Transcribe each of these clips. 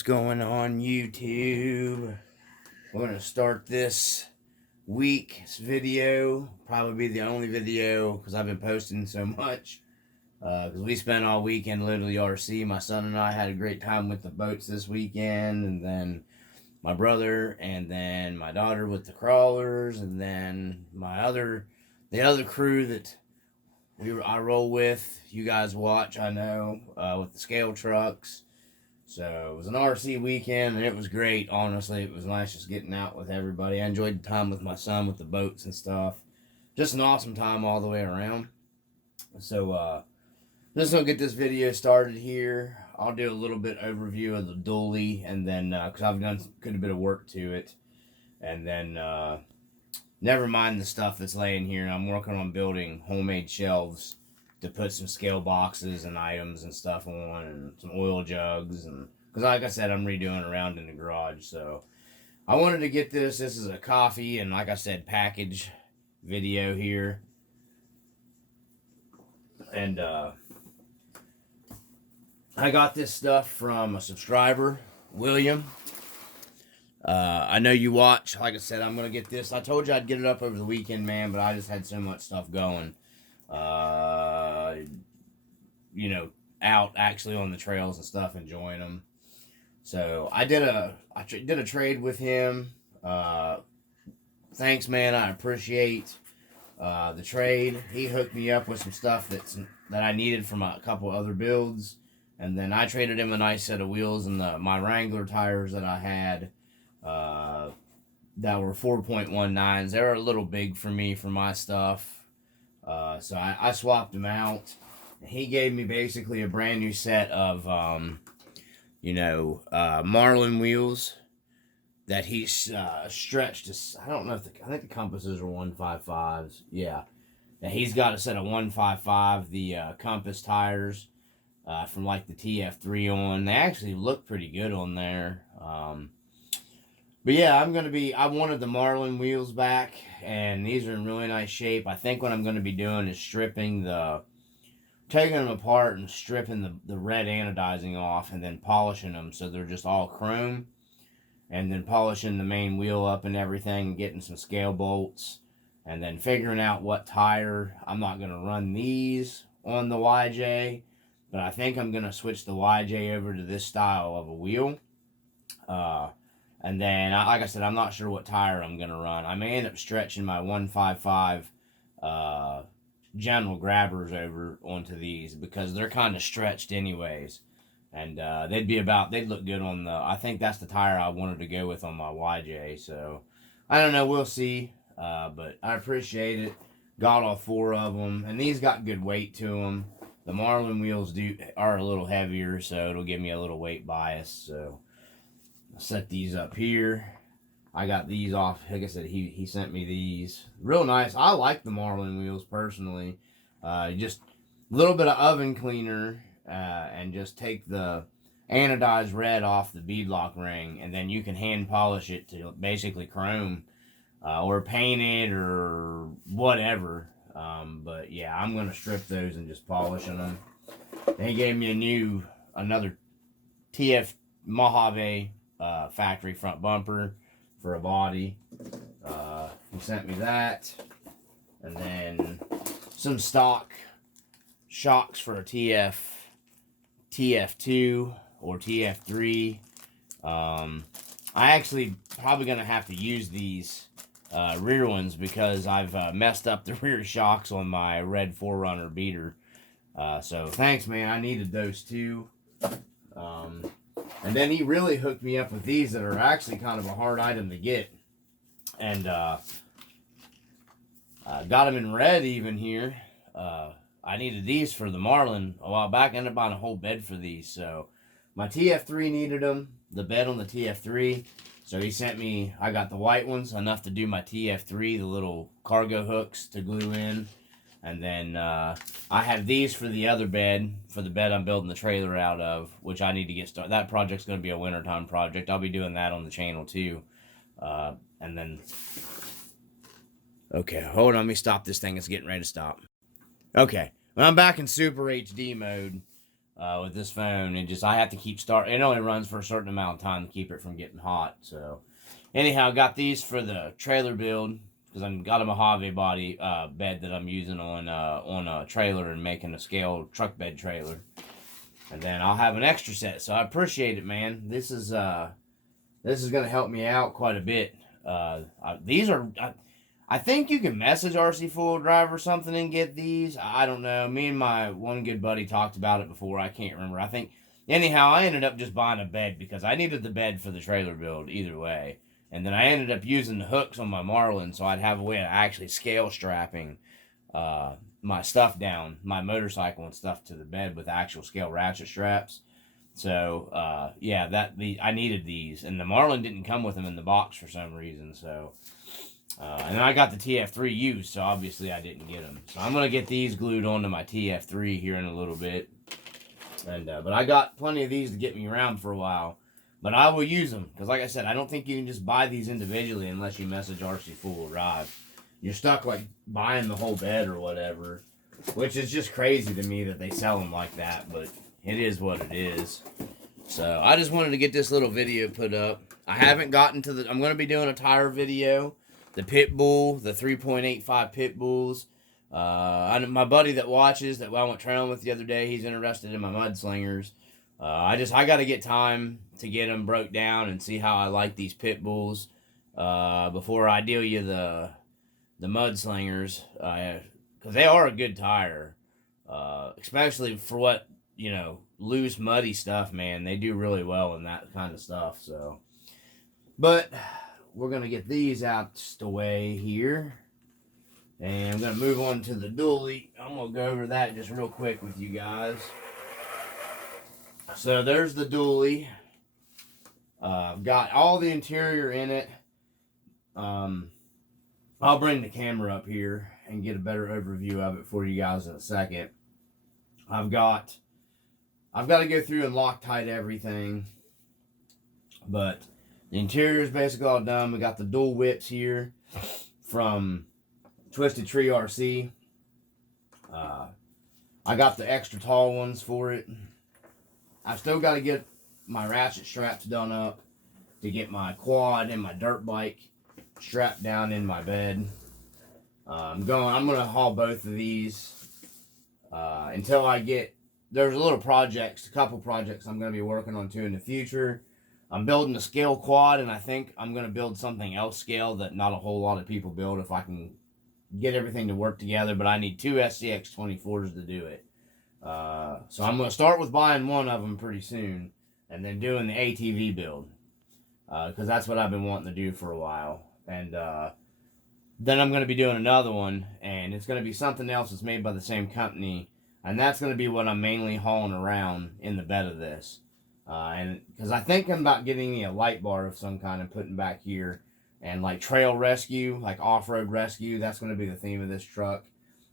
What's going on, YouTube? We're going to start this week's video. Probably be the only video because I've been posting so much. Because we spent all weekend literally RC. My son and I had a great time with the boats this weekend. And then my brother and then my daughter with the crawlers. And then the other crew that I roll with. You guys watch, I know, with the scale trucks. So it was an RC weekend and it was great. Honestly, it was nice just getting out with everybody. I enjoyed the time with my son with the boats and stuff. Just an awesome time all the way around. So just gonna get this video started here. I'll do a little bit overview of the dually, and then because I've done quite a bit of work to it, and then never mind the stuff that's laying here. I'm working on building homemade shelves to put some scale boxes and items and stuff on, and some oil jugs, and because like I said, I'm redoing around in the garage. So I wanted to get this is a coffee and, like I said, package video here. And I got this stuff from a subscriber, William. I know you watch. Like I said, I'm going to get this. I told you I'd get it up over the weekend, man, but I just had so much stuff going. Out actually on the trails and stuff, enjoying them. So I did a trade with him. Thanks, man. I appreciate the trade. He hooked me up with some stuff that I needed from a couple other builds, and then I traded him a nice set of wheels and my Wrangler tires that I had. That were 4.19s. They were a little big for me for my stuff. So I swapped them out. He gave me basically a brand new set of, Marlin wheels that he stretched to, I don't know I think the compasses are 155s. Yeah. And he's got a set of 155, the Compass tires from like the TF3 on. They actually look pretty good on there. But yeah, I wanted the Marlin wheels back, and these are in really nice shape. I think what I'm going to be doing is taking them apart and stripping the red anodizing off, and then polishing them so they're just all chrome, and then polishing the main wheel up and everything, getting some scale bolts, and then figuring out what tire. I'm not going to run these on the YJ, but I think I'm going to switch the YJ over to this style of a wheel. And then, like I said, I'm not sure what tire I'm going to run. I may end up stretching my 155 General Grabbers over onto these because they're kind of stretched anyways. And they'd look good on I think that's the tire I wanted to go with on my YJ. So, I don't know. We'll see. But I appreciate it. Got all 4 of them. And these got good weight to them. The Marlin wheels are a little heavier, so it'll give me a little weight bias. So I'll set these up here. I got these off. Like I said, he sent me these. Real nice. I like the Marlin wheels personally. Just a little bit of oven cleaner and just take the anodized red off the beadlock ring, and then you can hand polish it to basically chrome or paint it or whatever. But yeah, I'm going to strip those and just polish them. They gave me another TF Mojave factory front bumper for a body. He sent me that, and then some stock shocks for a TF2 or TF3. I actually probably gonna have to use these rear ones because I've messed up the rear shocks on my red 4Runner beater. So thanks, man. I needed those too. And then he really hooked me up with these that are actually kind of a hard item to get. And got them in red even here. I needed these for the Marlin a while back. I ended up buying a whole bed for these. So my TF3 needed them, the bed on the TF3. So he sent me, I got the white ones, enough to do my TF3, the little cargo hooks to glue in. And then I have these for the other bed, for the bed I'm building the trailer out of, which I need to get started. That project's going to be a wintertime project. I'll be doing that on the channel too. And then, okay, hold on, let me stop this thing. It's getting ready to stop. Okay, well, I'm back in Super HD mode. with this phone, and just I have to keep starting. It only runs for a certain amount of time to keep it from getting hot. So anyhow, I got these for the trailer build because I've got a Mojave body bed that I'm using on a trailer and making a scale truck bed trailer. And then I'll have an extra set, so I appreciate it, man. This is gonna help me out quite a bit. I think you can message RC Full Drive or something and get these. I don't know. Me and my one good buddy talked about it before. I can't remember. I think anyhow, I ended up just buying a bed because I needed the bed for the trailer build either way. And then I ended up using the hooks on my Marlin, so I'd have a way of actually scale strapping my stuff down, my motorcycle and stuff to the bed with actual scale ratchet straps. So yeah, I needed these, and the Marlin didn't come with them in the box for some reason. So and then I got the TF3 used, so obviously I didn't get them. So I'm gonna get these glued onto my TF3 here in a little bit. And but I got plenty of these to get me around for a while. But I will use them because, like I said, I don't think you can just buy these individually unless you message RC Full Drive. You're stuck like buying the whole bed or whatever, which is just crazy to me that they sell them like that, but it is what it is. So I just wanted to get this little video put up. I haven't gotten to I'm going to be doing a tire video, the Pitbull, the 3.85 Pit Bulls. My buddy that watches, that I went trailing with the other day, he's interested in my mudslingers. I got to get time to get them broke down and see how I like these Pit Bulls before I deal you the mudslingers, because they are a good tire, especially for what, loose muddy stuff, man. They do really well in that kind of stuff. So, but we're gonna get these out the way here, and I'm gonna move on to the dually. I'm gonna go over that just real quick with you guys. So there's the dually. Got all the interior in it. I'll bring the camera up here and get a better overview of it for you guys in a second. I've got to go through and Loctite everything, but the interior is basically all done. We got the dual whips here from Twisted Tree RC. I got the extra tall ones for it. I've still got to get my ratchet straps done up to get my quad and my dirt bike strapped down in my bed. I'm gonna haul both of these until I get. There's a couple projects I'm gonna be working on too in the future. I'm building a scale quad, and I think I'm gonna build something else scale that not a whole lot of people build if I can get everything to work together. But I need 2 SCX 24s to do it. So I'm gonna start with buying one of them pretty soon, and then doing the ATV build because that's what I've been wanting to do for a while. And then I'm going to be doing another one, and it's going to be something else that's made by the same company, and that's going to be what I'm mainly hauling around in the bed of this. And because I think I'm about getting me a light bar of some kind and putting back here, and like trail rescue, like off-road rescue, that's going to be the theme of this truck.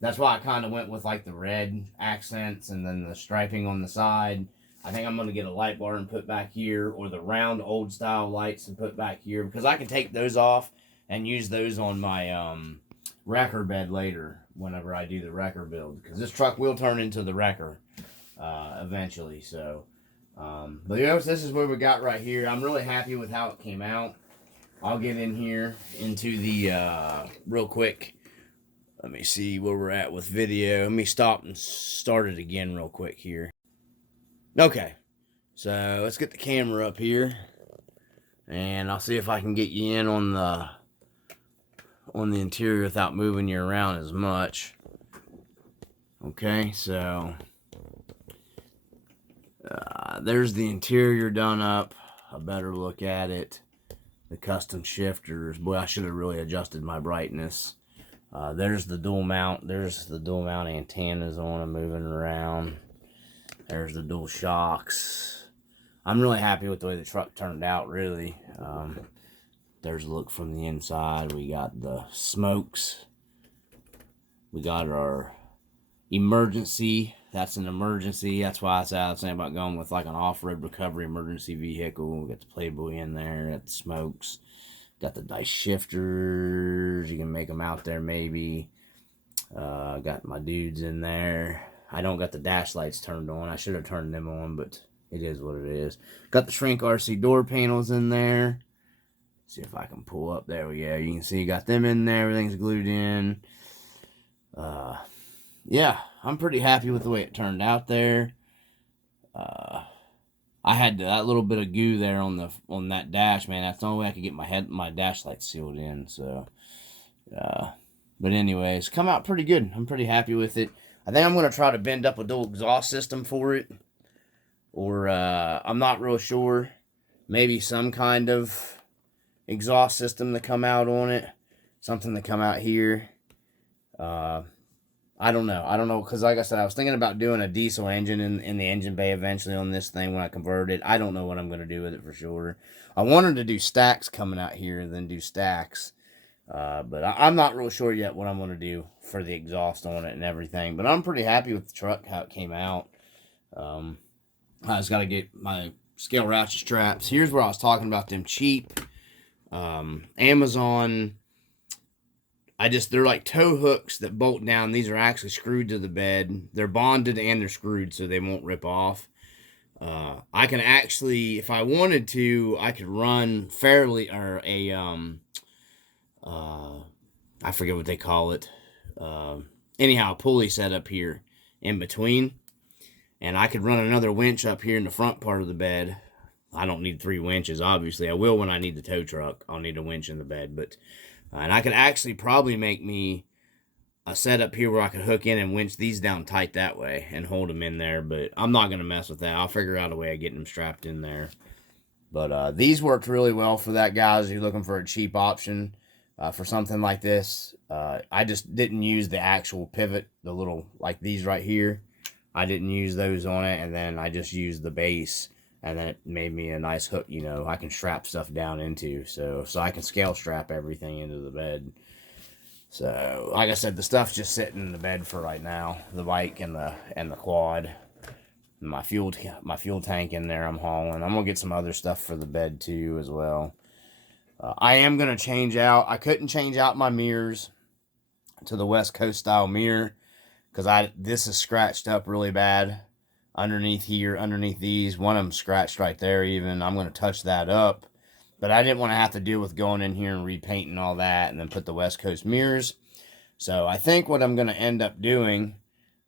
That's why I kind of went with like the red accents and then the striping on the side. I think I'm going to get a light bar and put back here, or the round old style lights and put back here, because I can take those off and use those on my wrecker bed later whenever I do the wrecker build, because this truck will turn into the wrecker eventually. So but this is what we got right here. I'm really happy with how it came out. I'll get in here into the real quick. Let me see where we're at with video. Let me stop and start it again real quick here. Okay, so let's get the camera up here, and I'll see if I can get you in on the interior without moving you around as much. Okay, so there's the interior done up. A better look at it. The custom shifters. Boy, I should have really adjusted my brightness. There's the dual mount. There's the dual mount antennas on them moving around. There's the dual shocks. I'm really happy with the way the truck turned out, really. There's a look from the inside. We got the smokes. We got our emergency. That's an emergency. That's why I was saying about going with like an off-road recovery emergency vehicle. We got the Playboy in there. Got the smokes. Got the dice shifters. You can make them out there maybe. Got my dudes in there. I don't got the dash lights turned on. I should have turned them on, but it is what it is. Got the Shrink RC door panels in there. See if I can pull up. There we go. You can see got them in there. Everything's glued in. Yeah, I'm pretty happy with the way it turned out there. I had that little bit of goo there on that dash, man. That's the only way I could get my dash light sealed in. So, but anyways, come out pretty good. I'm pretty happy with it. I think I'm gonna try to bend up a dual exhaust system for it, or I'm not real sure. Maybe some kind of exhaust system to come out on it, something to come out here. I don't know, because like I said, I was thinking about doing a diesel engine in the engine bay eventually on this thing when I convert it. I don't know what I'm going to do with it for sure. I wanted to do stacks coming out here and then do stacks. But I'm not real sure yet what I'm going to do for the exhaust on it and everything. But I'm pretty happy with the truck, how it came out. I just got to get my scale ratchet straps. Here's where I was talking about them cheap Amazon. They're like tow hooks that bolt down. These are actually screwed to the bed. They're bonded and they're screwed so they won't rip off. I can actually, if I wanted to, I could run I forget what they call it. Anyhow, a pulley set up here in between. And I could run another winch up here in the front part of the bed. I don't need 3 winches, obviously. I will when I need the tow truck. I'll need a winch in the bed, but... and I could actually probably make me a setup here where I could hook in and winch these down tight that way and hold them in there. But I'm not going to mess with that. I'll figure out a way of getting them strapped in there. But these worked really well for that, guys. If you're looking for a cheap option for something like this. I just didn't use the actual pivot, the little, like these right here. I didn't use those on it. And then I just used the base. And then it made me a nice hook, you know, I can strap stuff down into. So I can scale strap everything into the bed. So, like I said, the stuff's just sitting in the bed for right now. The bike and the quad. My fuel tank in there I'm hauling. I'm going to get some other stuff for the bed too as well. I am going to change out. I couldn't change out my mirrors to the West Coast style mirror. Because this is scratched up really bad. Underneath here, underneath these, one of them scratched right there even. I'm going to touch that up. But I didn't want to have to deal with going in here and repainting all that and then put the West Coast mirrors. So I think what I'm going to end up doing,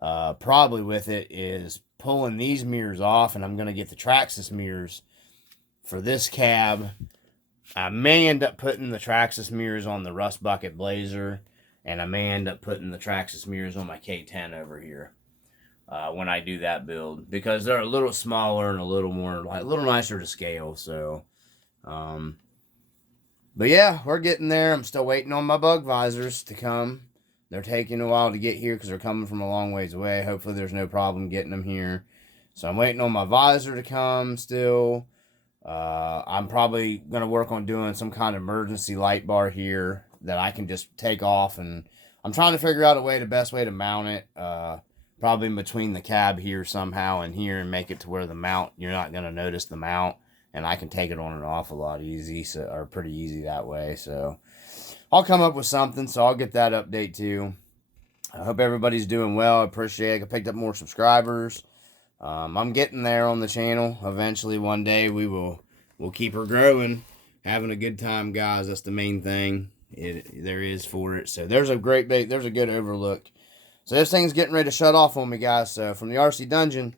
probably with it, is pulling these mirrors off. And I'm going to get the Traxxas mirrors for this cab. I may end up putting the Traxxas mirrors on the Rust Bucket Blazer. And I may end up putting the Traxxas mirrors on my K10 over here. When I do that build, because they're a little smaller and a little more, like, a little nicer to scale. So, but yeah, we're getting there. I'm still waiting on my bug visors to come. They're taking a while to get here because they're coming from a long ways away. Hopefully there's no problem getting them here. So I'm waiting on my visor to come still. I'm probably going to work on doing some kind of emergency light bar here that I can just take off, and I'm trying to figure out the best way to mount it. Probably in between the cab here somehow and here, and make it to where the mount, you're not going to notice the mount, and I can take it on and off a lot easy, or pretty easy that way. So I'll come up with something, so I'll get that update too. I hope everybody's doing well. I appreciate it. I picked up more subscribers. I'm getting there on the channel. Eventually one day we'll keep her growing, having a good time, guys. That's the main thing there is for it. So there's a good overlook. So this thing's getting ready to shut off on me, guys. So from the RC Dungeon,